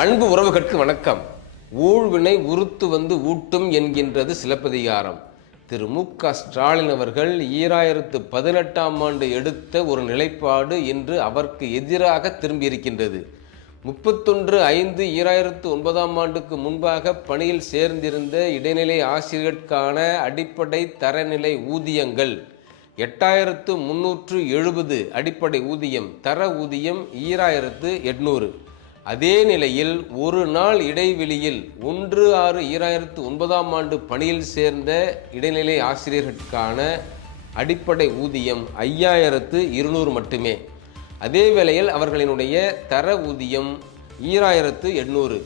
அன்பு உறவுகளுக்கு வணக்கம். ஊழ்வினை உறுத்து வந்து ஊட்டும் என்கின்றது சிலப்பதிகாரம். திரு மு க ஸ்டாலின் அவர்கள் ஈராயிரத்து பதினெட்டாம் ஆண்டு எடுத்த ஒரு நிலைப்பாடு இன்று அவருக்கு எதிராக திரும்பியிருக்கின்றது. முப்பத்தொன்று ஐந்து ஈராயிரத்து ஒன்பதாம் ஆண்டுக்கு முன்பாக பணியில் சேர்ந்திருந்த இடைநிலை ஆசிரியர்களுக்கான அடிப்படை தரநிலை ஊதியங்கள் எட்டாயிரத்து முன்னூற்று எழுபது அடிப்படை ஊதியம் தர ஊதியம் ஈராயிரத்து எட்நூறு. அதே நிலையில் ஒரு நாள் இடைவெளியில் ஒன்று ஆறு ஈராயிரத்து ஒன்பதாம் ஆண்டு பணியில் சேர்ந்த இடைநிலை ஆசிரியர்களுக்கான அடிப்படை ஊதியம் ஐயாயிரத்து இருநூறு மட்டுமே. அதே வேளையில் அவர்களினுடைய தர ஊதியம் ஈராயிரத்து எண்ணூறு.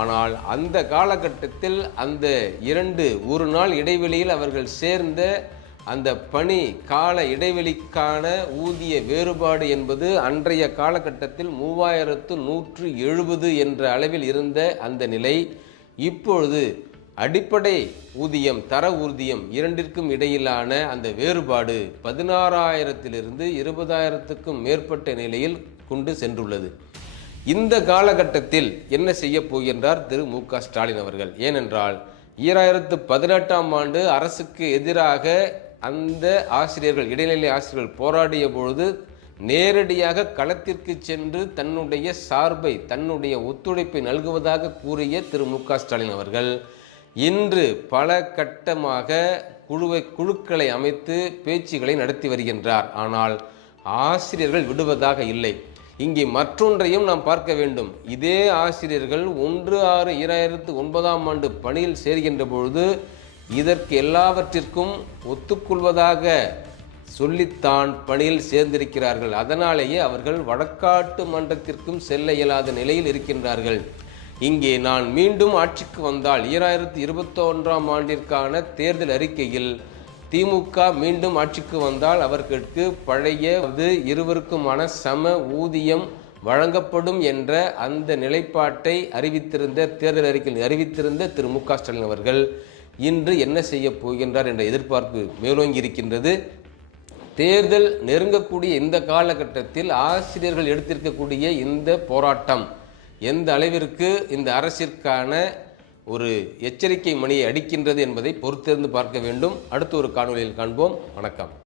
ஆனால் அந்த காலகட்டத்தில் அந்த இரண்டு ஒரு நாள் இடைவெளியில் அவர்கள் சேர்ந்த அந்த பணி கால இடைவெளிக்கான ஊதிய வேறுபாடு என்பது அன்றைய காலகட்டத்தில் மூவாயிரத்து நூற்று எழுபது என்ற அளவில் இருந்த அந்த நிலை. இப்பொழுது அடிப்படை ஊதியம் தர ஊதியம் இரண்டிற்கும் இடையிலான அந்த வேறுபாடு பதினாறாயிரத்திலிருந்து இருபதாயிரத்துக்கும் மேற்பட்ட நிலையில் கொண்டு சென்றுள்ளது. இந்த காலகட்டத்தில் என்ன செய்ய போகின்றார் திரு. மு. க. ஸ்டாலின் அவர்கள்? ஏனென்றால் ஈராயிரத்து பதினெட்டாம் ஆண்டு அரசுக்கு எதிராக அந்த ஆசிரியர்கள் இடைநிலை ஆசிரியர்கள் போராடிய பொழுது நேரடியாக களத்திற்கு சென்று தன்னுடைய சார்பை தன்னுடைய ஒத்துழைப்பை நல்குவதாக கூறிய திரு. மு. க. ஸ்டாலின் அவர்கள் இன்று பல கட்டமாக குழுவை குழுக்களை அமைத்து பேச்சுகளை நடத்தி வருகின்றார். ஆனால் ஆசிரியர்கள் விடுவதாக இல்லை. இங்கே மற்றொன்றையும் நாம் பார்க்க வேண்டும். இதே ஆசிரியர்கள் ஒன்று ஆறு இரண்டாயிரத்து ஒன்பதாம் ஆண்டு பணியில் சேர்கின்ற பொழுது இதற்கு எல்லாவற்றிற்கும் ஒத்துக்கொள்வதாக சொல்லித்தான் பணியில் சேர்ந்திருக்கிறார்கள். அதனாலேயே அவர்கள் வடக்காட்டு மன்றத்திற்கும் செல்ல இயலாத நிலையில் இருக்கின்றார்கள். இங்கே நான் மீண்டும் ஆட்சிக்கு வந்தால் ஈராயிரத்து இருபத்தொன்றாம் ஆண்டிற்கான தேர்தல் அறிக்கையில் திமுக மீண்டும் ஆட்சிக்கு வந்தால் அவர்களுக்கு பழைய அது இருவருக்குமான சம ஊதியம் வழங்கப்படும் என்ற அந்த நிலைப்பாட்டை அறிவித்திருந்த தேர்தல் அறிக்கையில் அறிவித்திருந்த திரு மு க ஸ்டாலின் அவர்கள் இன்று என்ன செய்ய போகின்றார் என்ற எதிர்பார்ப்பு மேலோங்கி இருக்கின்றது தேர்தல் நெருங்கக்கூடிய இந்த காலகட்டத்தில் ஆசிரியர்கள் எடுத்திருக்கக்கூடிய இந்த போராட்டம் எந்த அளவிற்கு இந்த அரசிற்கான ஒரு எச்சரிக்கை மணியை அடிக்கின்றது என்பதை பொறுத்திருந்து பார்க்க வேண்டும். அடுத்த ஒரு காணொலியில் காண்போம். வணக்கம்.